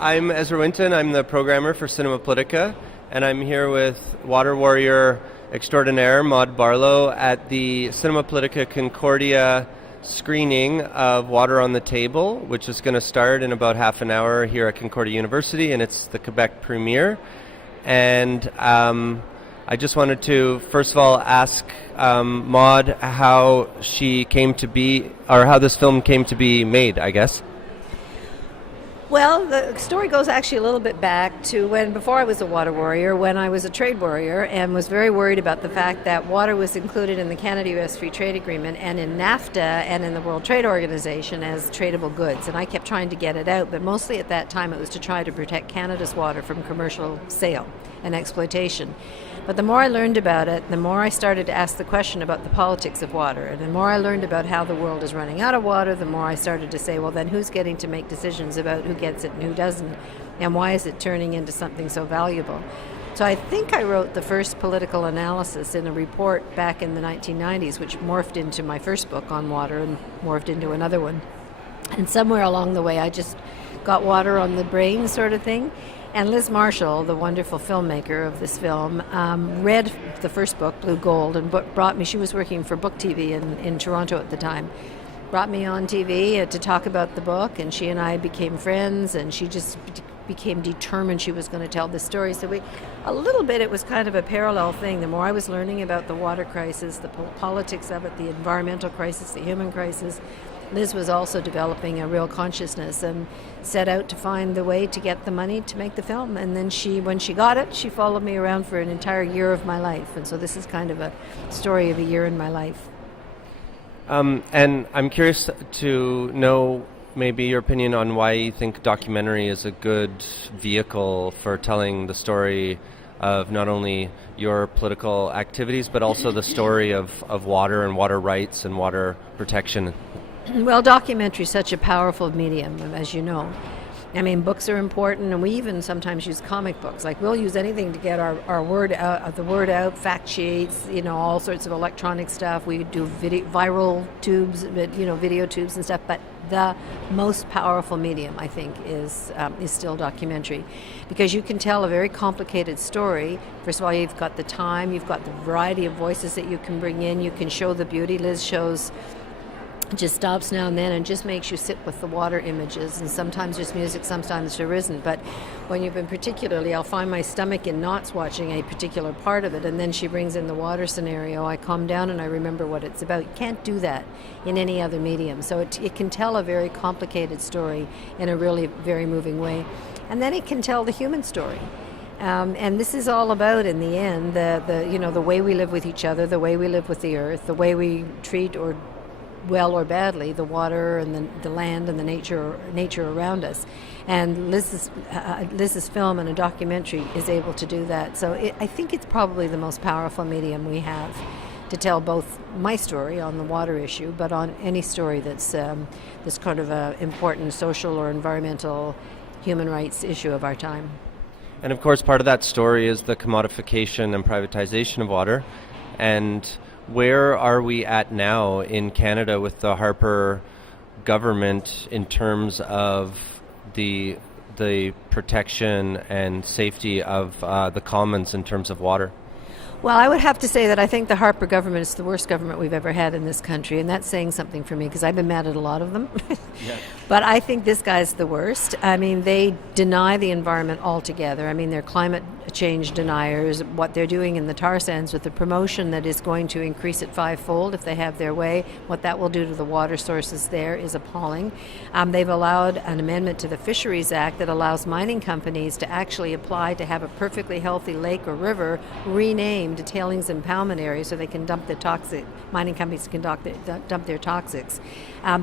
I'm Ezra Winton. I'm the programmer for Cinema Politica, and I'm here with water warrior extraordinaire Maude Barlow at the Cinema Politica Concordia screening of Water on the Table, which is going to start in about half an hour here at Concordia University, and it's the Quebec premiere. And I just wanted to, first of all, ask Maude how she came to be, or how this film came to be made, I guess. Well, the story goes actually a little bit back to before I was a water warrior, when I was a trade warrior and was very worried about the fact that water was included in the Canada-US Free Trade Agreement and in NAFTA and in the World Trade Organization as tradable goods. And I kept trying to get it out, but mostly at that time it was to try to protect Canada's water from commercial sale and exploitation. But the more I learned about it, the more I started to ask the question about the politics of water. And the more I learned about how the world is running out of water, the more I started to say, well, then who's getting to make decisions about who gets it and who doesn't? And why is it turning into something so valuable? So I think I wrote the first political analysis in a report back in the 1990s, which morphed into my first book on water and morphed into another one. And somewhere along the way, I just got water on the brain sort of thing. And Liz Marshall, the wonderful filmmaker of this film, read the first book, Blue Gold, and brought me, she was working for Book TV in Toronto at the time, brought me on TV to talk about the book, and she and I became friends, and she just became determined she was going to tell this story. So it was kind of a parallel thing. The more I was learning about the water crisis, the politics of it, the environmental crisis, the human crisis, Liz was also developing a real consciousness and set out to find the way to get the money to make the film. And then when she got it, she followed me around for an entire year of my life. And so this is kind of a story of a year in my life. And I'm curious to know maybe your opinion on why you think documentary is a good vehicle for telling the story of not only your political activities, but also the story of water and water rights and water protection. Well, documentary is such a powerful medium, as you know. I mean, books are important, and we even sometimes use comic books. Like, we'll use anything to get our word out, fact sheets, all sorts of electronic stuff. We do viral tubes, video tubes and stuff. But the most powerful medium, I think, is still documentary, because you can tell a very complicated story. First of all, you've got the time, you've got the variety of voices that you can bring in. You can show the beauty. Liz just stops now and then and just makes you sit with the water images, and sometimes there's music, sometimes there isn't. But when you've been particularly, I'll find my stomach in knots watching a particular part of it, and then she brings in the water scenario. I calm down and I remember what it's about. You can't do that in any other medium. So it can tell a very complicated story in a really very moving way. And then it can tell the human story. And this is all about, in the end, the way we live with each other, the way we live with the earth, the way we treat, or well or badly, the water and the land and the nature around us. And Liz's film and a documentary is able to do that. So I think it's probably the most powerful medium we have to tell both my story on the water issue, but on any story that's kind of an important social or environmental human rights issue of our time. And of course, part of that story is the commodification and privatization of water. And where are we at now in Canada with the Harper government in terms of the protection and safety of the commons in terms of water? Well, I would have to say that I think the Harper government is the worst government we've ever had in this country, and that's saying something for me, because I've been mad at a lot of them. Yeah. But I think this guy's the worst. I mean, they deny the environment altogether. I mean, they're climate change deniers. What they're doing in the tar sands with the promotion that is going to increase it fivefold if they have their way, what that will do to the water sources there is appalling. They've allowed an amendment to the Fisheries Act that allows mining companies to actually apply to have a perfectly healthy lake or river renamed to tailings impoundment area, so they can dump the toxic. Mining companies can dump their toxics.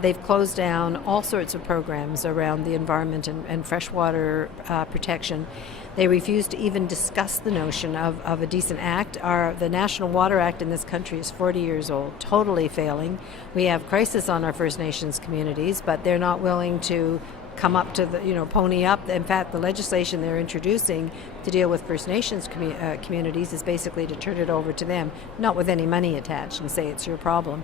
They've closed down all sorts of programs around the environment and freshwater protection. They refuse to even discuss the notion of a decent act. The National Water Act in this country is 40 years old, totally failing. We have crisis on our First Nations communities, but they're not willing to come up to pony up. In fact, the legislation they're introducing to deal with First Nations communities is basically to turn it over to them, not with any money attached, and say it's your problem.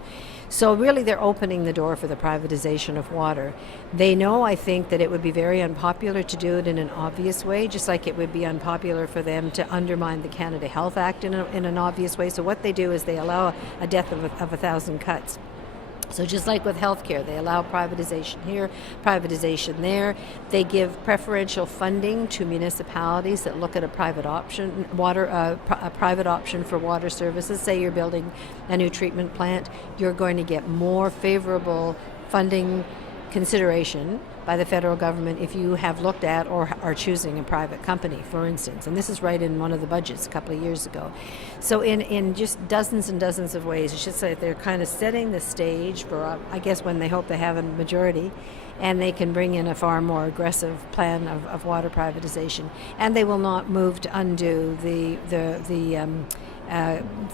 So really they're opening the door for the privatization of water. They know, I think, that it would be very unpopular to do it in an obvious way, just like it would be unpopular for them to undermine the Canada Health Act in an obvious way. So what they do is they allow a death of 1,000 cuts. So just like with healthcare, they allow privatization here, privatization there. They give preferential funding to municipalities that look at a private option, a private option for water services. Say you're building a new treatment plant, you're going to get more favorable funding consideration by the federal government if you have looked at or are choosing a private company, for instance. And this is right in one of the budgets a couple of years ago. So in just dozens and dozens of ways, I should say, they're kind of setting the stage for, I guess, when they hope they have a majority, and they can bring in a far more aggressive plan of water privatization. And they will not move to undo the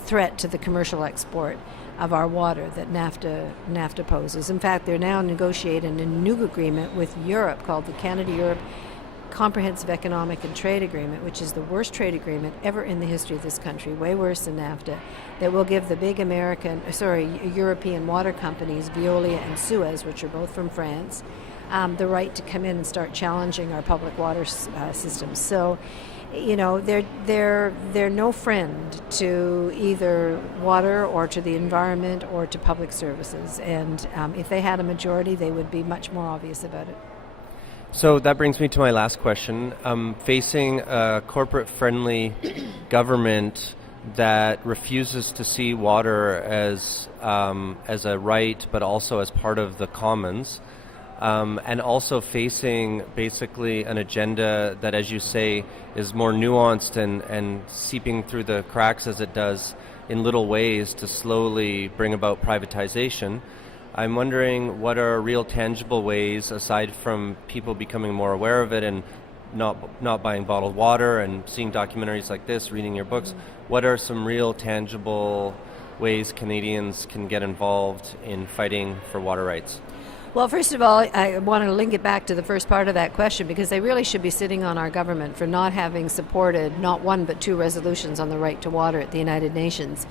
threat to the commercial export of our water that NAFTA poses. In fact, they're now negotiating a new agreement with Europe called the Canada-Europe Comprehensive Economic and Trade Agreement, which is the worst trade agreement ever in the history of this country, way worse than NAFTA, that will give the big European water companies, Veolia and Suez, which are both from France, the right to come in and start challenging our public water systems. So, they're no friend to either water or to the environment or to public services. And if they had a majority, they would be much more obvious about it. So that brings me to my last question. Facing a corporate-friendly government that refuses to see water as a right, but also as part of the commons, and also facing basically an agenda that, as you say, is more nuanced and seeping through the cracks as it does in little ways to slowly bring about privatization. I'm wondering what are real tangible ways, aside from people becoming more aware of it and not buying bottled water and seeing documentaries like this, reading your books, what are some real tangible ways Canadians can get involved in fighting for water rights? Well, first of all, I want to link it back to the first part of that question, because they really should be sitting on our government for not having supported not one but two resolutions on the right to water at the United Nations.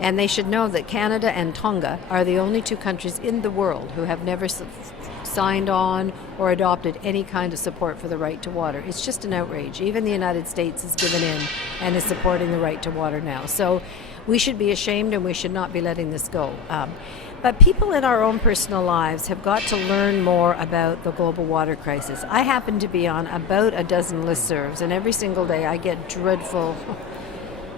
And they should know that Canada and Tonga are the only two countries in the world who have never signed on or adopted any kind of support for the right to water. It's just an outrage. Even the United States has given in and is supporting the right to water now. So we should be ashamed, and we should not be letting this go. But people in our own personal lives have got to learn more about the global water crisis. I happen to be on about a dozen listservs, and every single day I get dreadful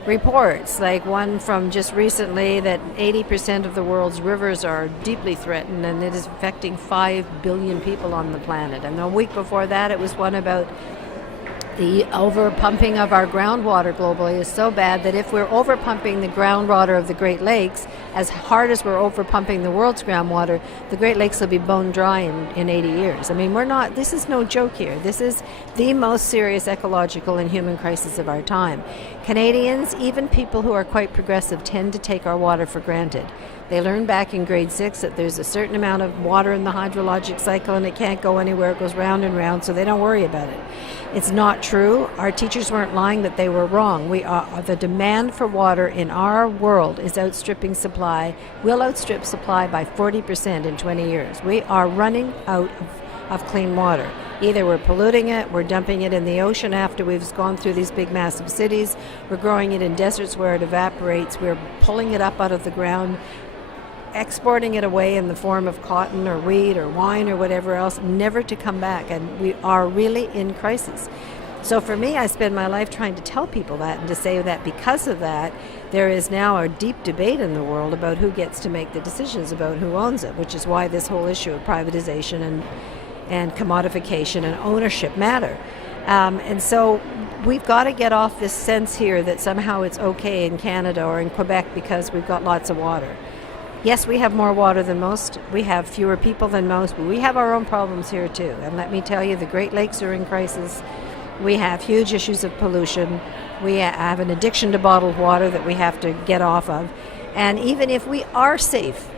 reports, like one from just recently that 80% of the world's rivers are deeply threatened, and it is affecting 5 billion people on the planet. And a week before that, it was one about the overpumping of our groundwater globally is so bad that if we're overpumping the groundwater of the Great Lakes as hard as we're overpumping the world's groundwater, the Great Lakes will be bone dry in 80 years. I mean, this is no joke here. This is the most serious ecological and human crisis of our time. Canadians, even people who are quite progressive, tend to take our water for granted. They learned back in grade 6 that there's a certain amount of water in the hydrologic cycle and it can't go anywhere. It goes round and round, so they don't worry about it. It's not true. Our teachers weren't lying, that they were wrong. The demand for water in our world is outstripping supply, will outstrip supply by 40% in 20 years. We are running out of clean water. Either we're polluting it, we're dumping it in the ocean after we've gone through these big massive cities, we're growing it in deserts where it evaporates, we're pulling it up out of the ground, exporting it away in the form of cotton or wheat or wine or whatever else, never to come back. And we are really in crisis. So for me, I spend my life trying to tell people that, and to say that because of that, there is now a deep debate in the world about who gets to make the decisions about who owns it, which is why this whole issue of privatization and commodification and ownership matter. And so we've got to get off this sense here that somehow it's okay in Canada or in Quebec because we've got lots of water. Yes, we have more water than most. We have fewer people than most, but we have our own problems here too. And let me tell you, the Great Lakes are in crisis. We have huge issues of pollution. We have an addiction to bottled water that we have to get off of. And even if we are safe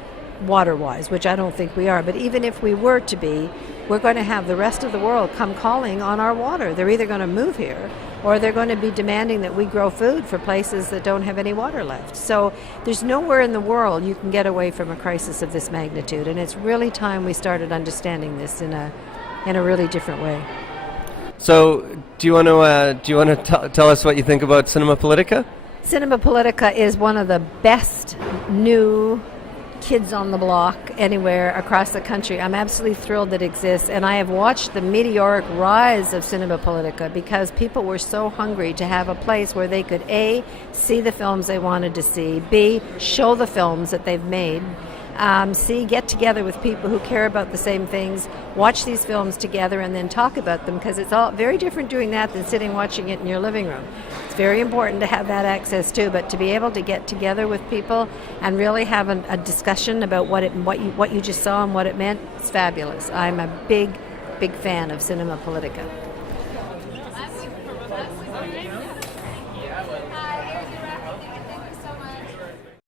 water-wise, which I don't think we are. But even if we were to be, we're going to have the rest of the world come calling on our water. They're either going to move here or they're going to be demanding that we grow food for places that don't have any water left. So there's nowhere in the world you can get away from a crisis of this magnitude, and it's really time we started understanding this in a really different way. So, do you want to tell us what you think about Cinema Politica? Cinema Politica is one of the best new kids on the block anywhere across the country. I'm absolutely thrilled that it exists, and I have watched the meteoric rise of Cinema Politica because people were so hungry to have a place where they could A, see the films they wanted to see, B, show the films that they've made, C, get together with people who care about the same things, watch these films together, and then talk about them, because it's all very different doing that than sitting watching it in your living room. It's very important to have that access too, but to be able to get together with people and really have a discussion about what you just saw and what it meant, it's fabulous. I'm a big fan of Cinema Politica.